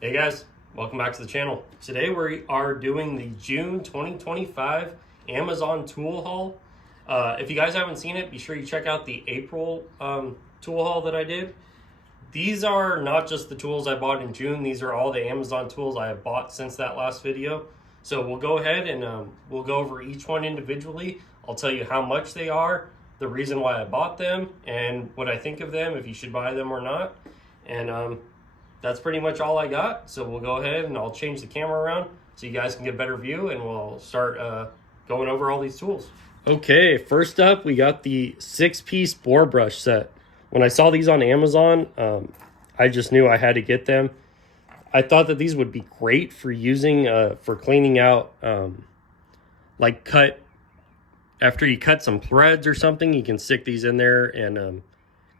Hey guys, welcome back to the channel. Today we are doing the June 2025 Amazon tool haul. If you guys haven't seen it, be sure you check out the April tool haul that I did. These are not just the tools I bought in June, these are all the Amazon tools I have bought since that last video. So we'll go ahead and we'll go over each one individually. I'll tell you how much they are, the reason why I bought them, and what I think of them, if you should buy them or not. And that's pretty much all I got. So we'll go ahead and I'll change the camera around so you guys can get a better view, and we'll start going over all these tools. Okay, first up we got the 6-piece bore brush set. When I saw these on Amazon, I just knew I had to get them. I thought that these would be great for using for cleaning out like after you cut some threads or something, you can stick these in there and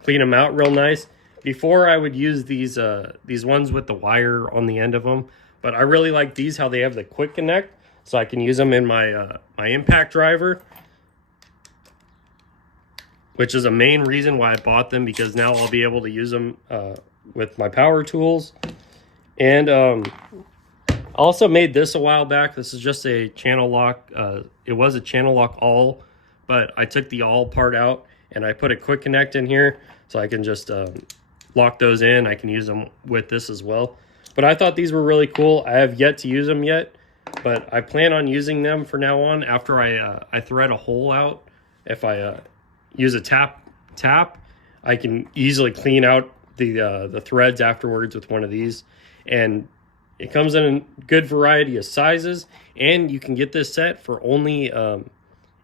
clean them out real nice. Before I would use these ones with the wire on the end of them, but I really like these, how they have the quick connect, so I can use them in my my impact driver, which is a main reason why I bought them, because now I'll be able to use them with my power tools. And I also made this a while back. This is just a channel lock. It was a channel lock all, but I took the all part out and I put a quick connect in here so I can just lock those in. I can use them with this as well. But I thought these were really cool. I have yet to use them yet, but I plan on using them from now on after I thread a hole out. If I use a tap, I can easily clean out the threads afterwards with one of these. And it comes in a good variety of sizes, and you can get this set for only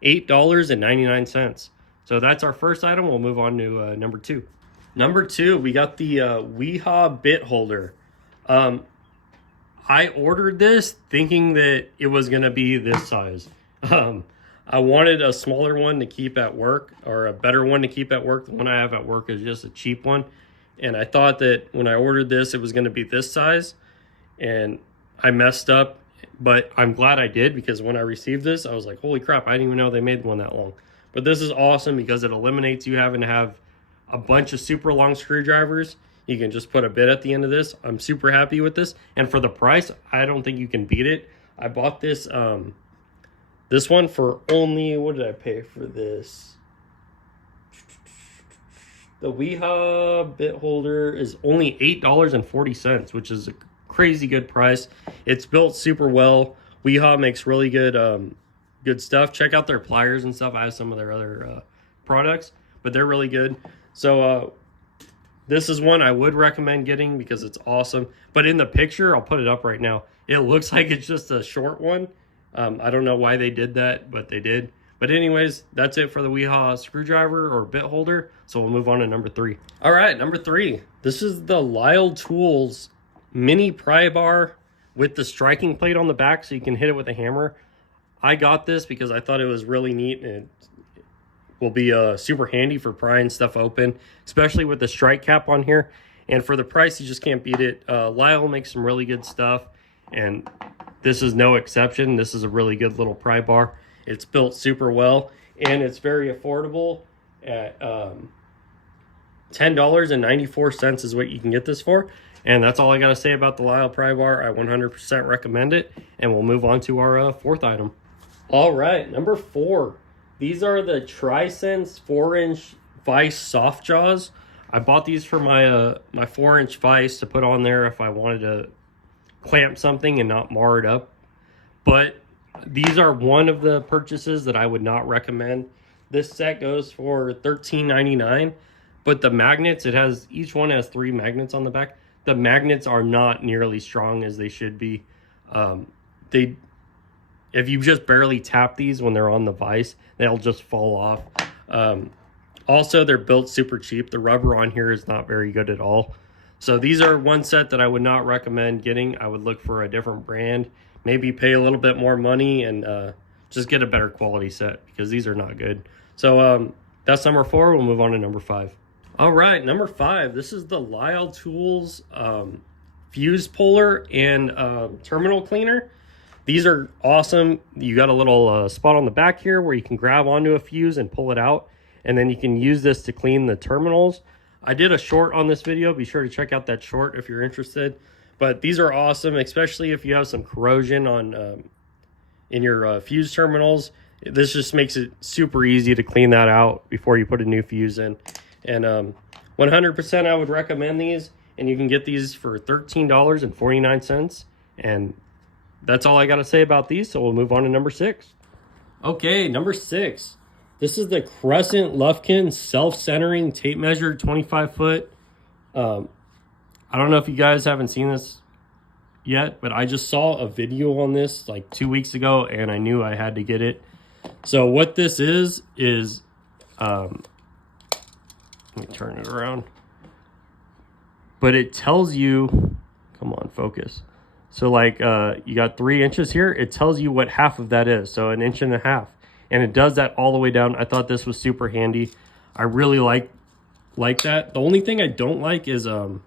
$8.99. So that's our first item. We'll move on to number two. Number two, we got the JIS Bit Holder. I ordered this thinking that it was going to be this size. I wanted a smaller one to keep at work, or a better one to keep at work. The one I have at work is just a cheap one. And I thought that when I ordered this, it was going to be this size. And I messed up, but I'm glad I did, because when I received this, I was like, holy crap, I didn't even know they made one that long. But this is awesome because it eliminates you having to have a bunch of super long screwdrivers. You can just put a bit at the end of this. I'm super happy with this. And for the price, I don't think you can beat it. I bought this this one for only, what did I pay for this? The JIS Bit Holder is only $8.40, which is a crazy good price. It's built super well. JIS makes really good good stuff. Check out their pliers and stuff. I have some of their other products, but they're really good. So this is one I would recommend getting because it's awesome. But in the picture, I'll put it up right now, it looks like it's just a short one. I don't know why they did that, but they did. But anyways, that's it for the JIS screwdriver or bit holder. So we'll move on to number three. All right, number three. This is the Lyall Tools mini pry bar with the striking plate on the back so you can hit it with a hammer. I got this because I thought it was really neat, and it will be super handy for prying stuff open, especially with the strike cap on here. And for the price, you just can't beat it. Lyall makes some really good stuff, and this is no exception. This is a really good little pry bar. It's built super well, and it's very affordable at $10.94 is what you can get this for. And that's all I got to say about the Lyall Pry Bar. I 100% recommend it, and we'll move on to our fourth item. All right, number four. These are the Crescent 4-inch vise soft jaws. I bought these for my my 4-inch vise to put on there if I wanted to clamp something and not mar it up. But these are one of the purchases that I would not recommend. This set goes for $13.99, but the magnets, each one has 3 magnets on the back. The magnets are not nearly strong as they should be. If you just barely tap these when they're on the vise, they'll just fall off. Also, they're built super cheap. The rubber on here is not very good at all. So these are one set that I would not recommend getting. I would look for a different brand. Maybe pay a little bit more money and just get a better quality set, because these are not good. So that's number 4. We'll move on to number 5. All right, number 5. This is the Lyall Tools fuse puller and terminal cleaner. These are awesome. You got a little spot on the back here where you can grab onto a fuse and pull it out, and then you can use this to clean the terminals. I did a short on this video. Be sure to check out that short if you're interested. But these are awesome, especially if you have some corrosion on in your fuse terminals. This just makes it super easy to clean that out before you put a new fuse in. And 100% I would recommend these, and you can get these for $13.49. And that's all I got to say about these, so we'll move on to number 6. Okay, number 6. This is the Crescent Lufkin self-centering tape measure, 25 foot. I don't know if you guys haven't seen this yet, but I just saw a video on this like 2 weeks ago, and I knew I had to get it. So what this is let me turn it around. But it tells you, come on, focus. So like you got 3 inches here. It tells you what half of that is. So 1.5 inches. And it does that all the way down. I thought this was super handy. I really like that. The only thing I don't like is you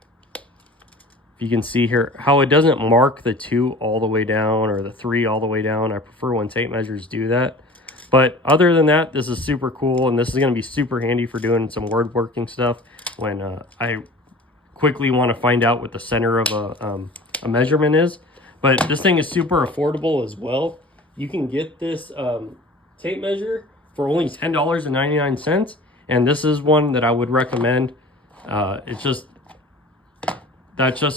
can see here how it doesn't mark the 2 all the way down or the 3 all the way down. I prefer when tape measures do that. But other than that, this is super cool, and this is going to be super handy for doing some word working stuff when I quickly want to find out what the center of a measurement is. But this thing is super affordable as well. You can get this tape measure for only $10.99, and this is one that I would recommend. That's just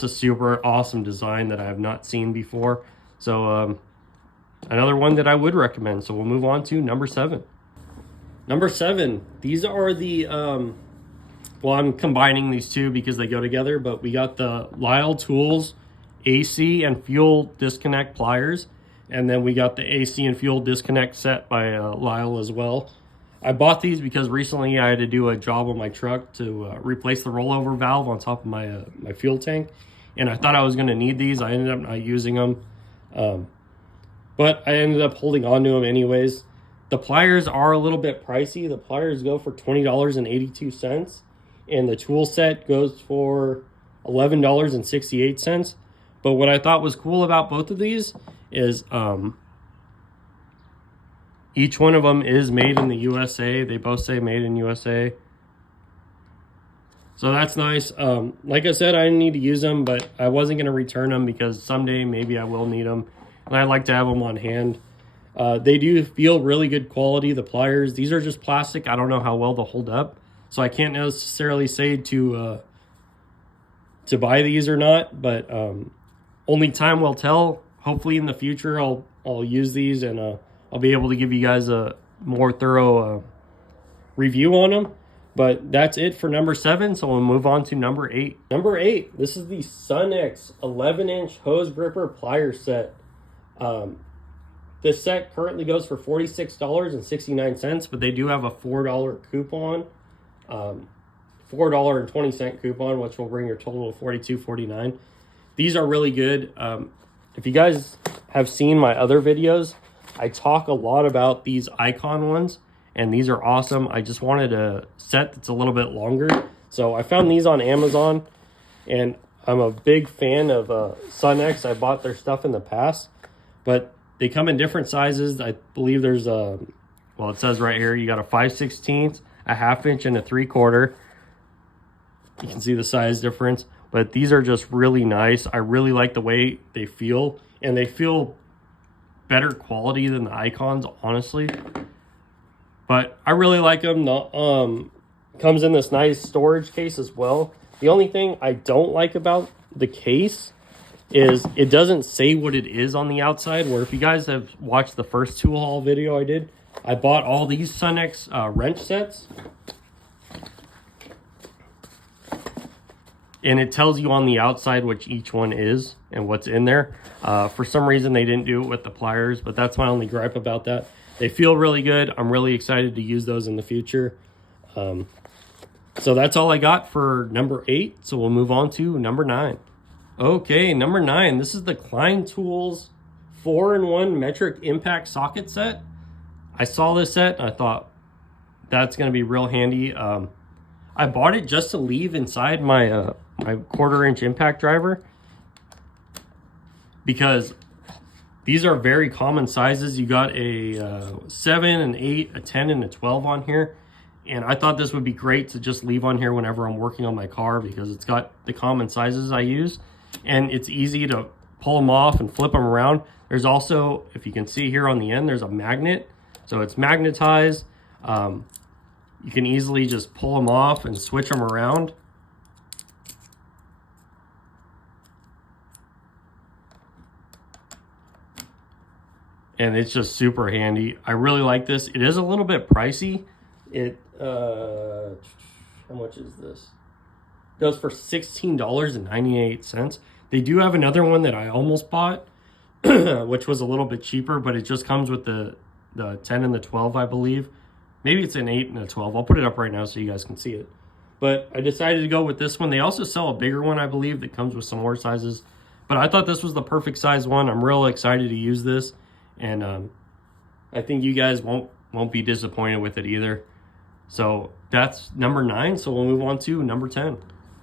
a super awesome design that I have not seen before. So another one that I would recommend. So we'll move on to number 7. Number 7, these are the well, I'm combining these two because they go together, but we got the Lyall Tools AC and fuel disconnect pliers, and then we got the AC and fuel disconnect set by Lyall as well. I bought these because recently I had to do a job on my truck to replace the rollover valve on top of my my fuel tank, and I thought I was going to need these. I ended up not using them, but I ended up holding on to them anyways. The pliers are a little bit pricey. The pliers go for $20.82, and the tool set goes for $11.68. But what I thought was cool about both of these is each one of them is made in the USA. They both say made in USA. So that's nice. Like I said, I didn't need to use them, but I wasn't going to return them because someday maybe I will need them. And I like to have them on hand. They do feel really good quality, the pliers. These are just plastic. I don't know how well they'll hold up. So I can't necessarily say to buy these or not, but only time will tell. Hopefully in the future I'll use these, and I'll be able to give you guys a more thorough review on them. But that's it for number 7, so we'll move on to number 8. Number 8, this is the SunX 11-inch hose gripper plier set. This set currently goes for $46.69, but they do have a $4 coupon, $4.20 coupon, which will bring your total to $42.49. These are really good. If you guys have seen my other videos, I talk a lot about these icon ones, and these are awesome. I just wanted a set that's a little bit longer. So I found these on Amazon, and I'm a big fan of SunX. I bought their stuff in the past, but they come in different sizes. I believe there's well, it says right here, you got a 5/16, a 1/2 inch, and a 3/4. You can see the size difference, but these are just really nice. I really like the way they feel, and they feel better quality than the icons, honestly. But I really like them. Comes in this nice storage case as well. The only thing I don't like about the case is it doesn't say what it is on the outside, where if you guys have watched the first tool haul video I did, I bought all these SunX wrench sets. And it tells you on the outside which each one is and what's in there. For some reason, they didn't do it with the pliers, but that's my only gripe about that. They feel really good. I'm really excited to use those in the future. So that's all I got for number 8. So we'll move on to number 9. Okay, number 9. This is the Klein Tools 4-in-1 metric impact socket set. I saw this set and I thought that's going to be real handy. I bought it just to leave inside my my 1/4 inch impact driver, because these are very common sizes. You got a 7, an 8, a 10, and a 12 on here. And I thought this would be great to just leave on here whenever I'm working on my car, because it's got the common sizes I use. and it's easy to pull them off and flip them around. There's also, if you can see here on the end, there's a magnet. So it's magnetized. You can easily just pull them off and switch them around. And it's just super handy. I really like this. It is a little bit pricey. It, how much is this? It goes for $16.98. They do have another one that I almost bought, which was a little bit cheaper, but it just comes with the 10 and the 12, I believe. Maybe it's an 8 and a 12. I'll put it up right now so you guys can see it. But I decided to go with this one. They also sell a bigger one, I believe, that comes with some more sizes. But I thought this was the perfect size one. I'm real excited to use this. And I think you guys won't be disappointed with it either. So that's number 9. So we'll move on to number 10.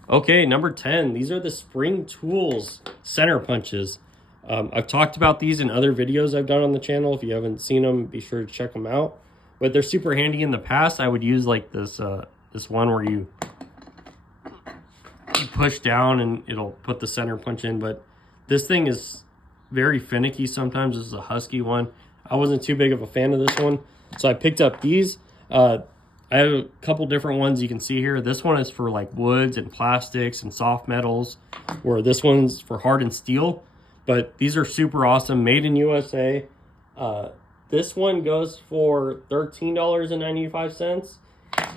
Okay, number 10. These are the Spring Tools center punches. I've talked about these in other videos I've done on the channel. If you haven't seen them, be sure to check them out. But they're super handy. In the past, I would use like this this one where you push down and it'll put the center punch in. But this thing is very finicky sometimes. This is a husky one. I wasn't too big of a fan of this one, so I picked up these. I have a couple different ones you can see here. This one is for like woods and plastics and soft metals, where this one's for hardened steel. But these are super awesome, made in USA. This one goes for $13.95,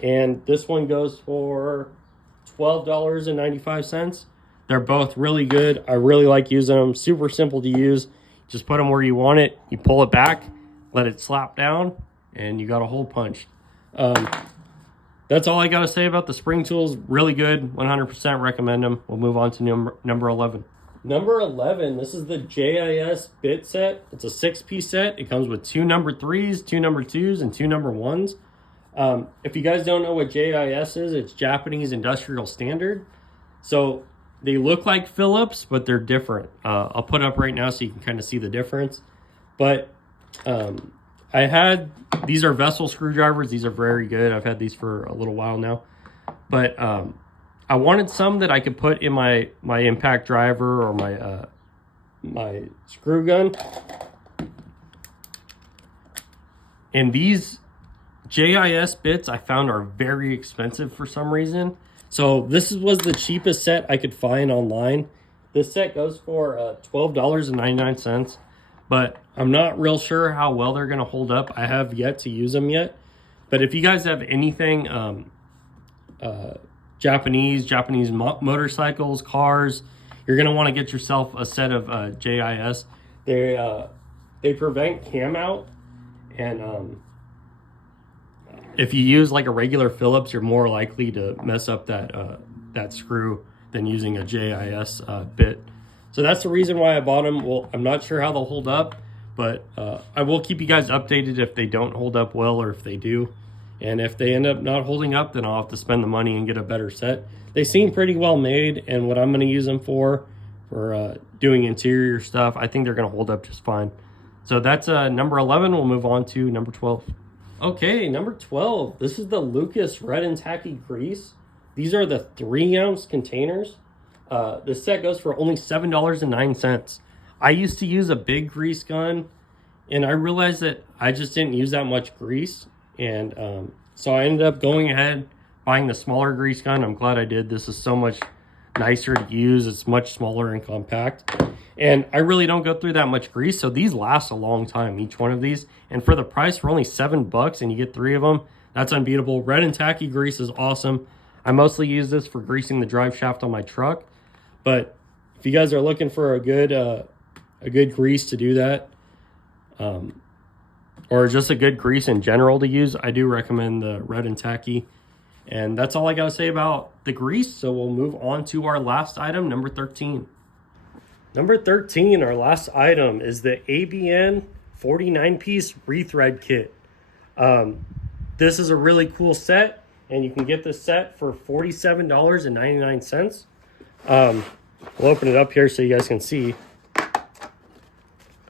and this one goes for $12.95. They're both really good. I really like using them. Super simple to use. Just put them where you want it. You pull it back, let it slap down, and you got a hole punched. That's all I got to say about the Spring Tools. Really good. 100% recommend them. We'll move on to number 11. Number 11, this is the JIS Bit Set. It's a 6-piece set. It comes with 2 number 3s, 2 number 2s, and 2 number 1s. If you guys don't know what JIS is, it's Japanese Industrial Standard. So they look like Phillips, but they're different. I'll put it up right now so you can kind of see the difference. But these are vessel screwdrivers. These are very good. I've had these for a little while now. But I wanted some that I could put in my impact driver or my screw gun. And these JIS bits I found are very expensive for some reason. So this was the cheapest set I could find online. This set goes for $12.99. But I'm not real sure how well they're going to hold up. I have yet to use them yet. But if you guys have anything Japanese motorcycles, cars, you're going to want to get yourself a set of JIS. They prevent cam out, and if you use like a regular Phillips, you're more likely to mess up that screw than using a JIS bit. So that's the reason why I bought them. Well, I'm not sure how they'll hold up, but I will keep you guys updated if they don't hold up well or if they do. And if they end up not holding up, then I'll have to spend the money and get a better set. They seem pretty well made, and what I'm going to use them for doing interior stuff, I think they're going to hold up just fine. So that's number 11. We'll move on to number 12. Okay, number 12. This is the Lucas Red and Tacky Grease. These are the 3-ounce containers. This set goes for only $7.09. I used to use a big grease gun, and I realized that I just didn't use that much grease. And so I ended up going ahead, buying the smaller grease gun. I'm glad I did. This is so much nicer to use. It's much smaller and compact. And I really don't go through that much grease, so these last a long time, each one of these. And for the price, for only $7 and you get 3 of them, that's unbeatable. Red and Tacky grease is awesome. I mostly use this for greasing the drive shaft on my truck. But if you guys are looking for a good grease to do that, or just a good grease in general to use, I do recommend the Red and Tacky. And that's all I got to say about the grease. So we'll move on to our last item, number 13. Number 13, our last item, is the ABN 49-piece Rethread Kit. This is a really cool set, and you can get this set for $47.99. We'll open it up here so you guys can see.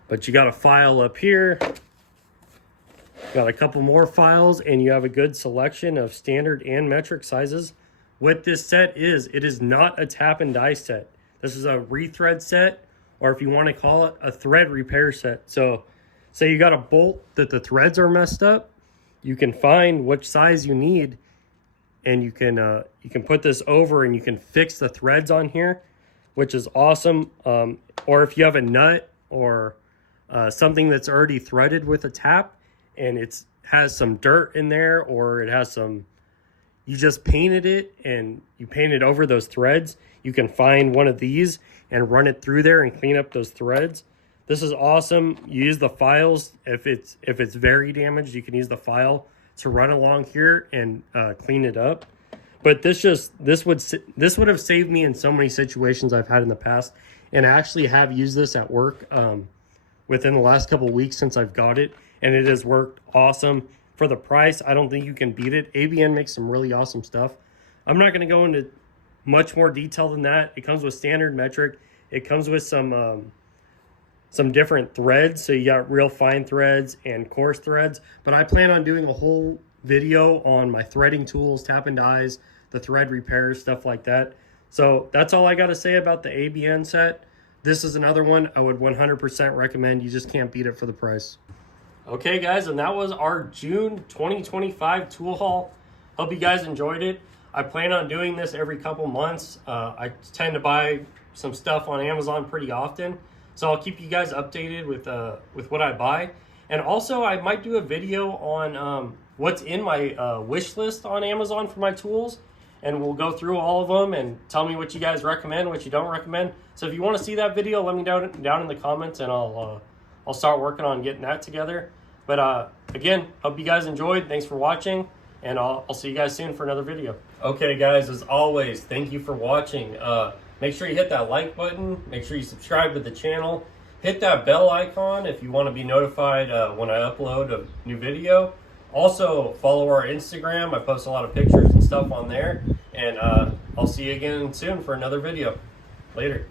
But you got a file up here. Got a couple more files, and you have a good selection of standard and metric sizes. What this set is, it is not a tap and die set. This is a rethread set, or if you want to call it, a thread repair set. So say you got a bolt that the threads are messed up, you can find which size you need, and you can put this over and you can fix the threads on here, which is awesome. Or if you have a nut or something that's already threaded with a tap and it's has some dirt in there, or it has some, you just painted it and you painted over those threads, you can find one of these and run it through there and clean up those threads. This is awesome. You use the files. If it's very damaged, you can use the file to run along here and clean it up. But this would have saved me in so many situations I've had in the past, and I actually have used this at work within the last couple of weeks since I've got it, and it has worked awesome. For the price, I don't think you can beat it. ABN makes some really awesome stuff. I'm not going to go into much more detail than that. It comes with standard metric. It comes with some different threads. So you got real fine threads and coarse threads. But I plan on doing a whole video on my threading tools, tap and dies, the thread repairs, stuff like that. So that's all I got to say about the ABN set. This is another one I would 100% recommend. You just can't beat it for the price. Okay, guys, and that was our June 2025 tool haul. Hope you guys enjoyed it. I plan on doing this every couple months. I tend to buy some stuff on Amazon pretty often, so I'll keep you guys updated with what I buy. And also, I might do a video on what's in my wish list on Amazon for my tools, and we'll go through all of them and tell me what you guys recommend, what you don't recommend. So if you want to see that video, let me down in the comments, and I'll start working on getting that together. But again, hope you guys enjoyed. Thanks for watching, and I'll see you guys soon for another video. Okay, guys, as always, thank you for watching. Make sure you hit that like button. Make sure you subscribe to the channel. Hit that bell icon if you want to be notified when I upload a new video. Also, follow our Instagram. I post a lot of pictures and stuff on there. And I'll see you again soon for another video. Later.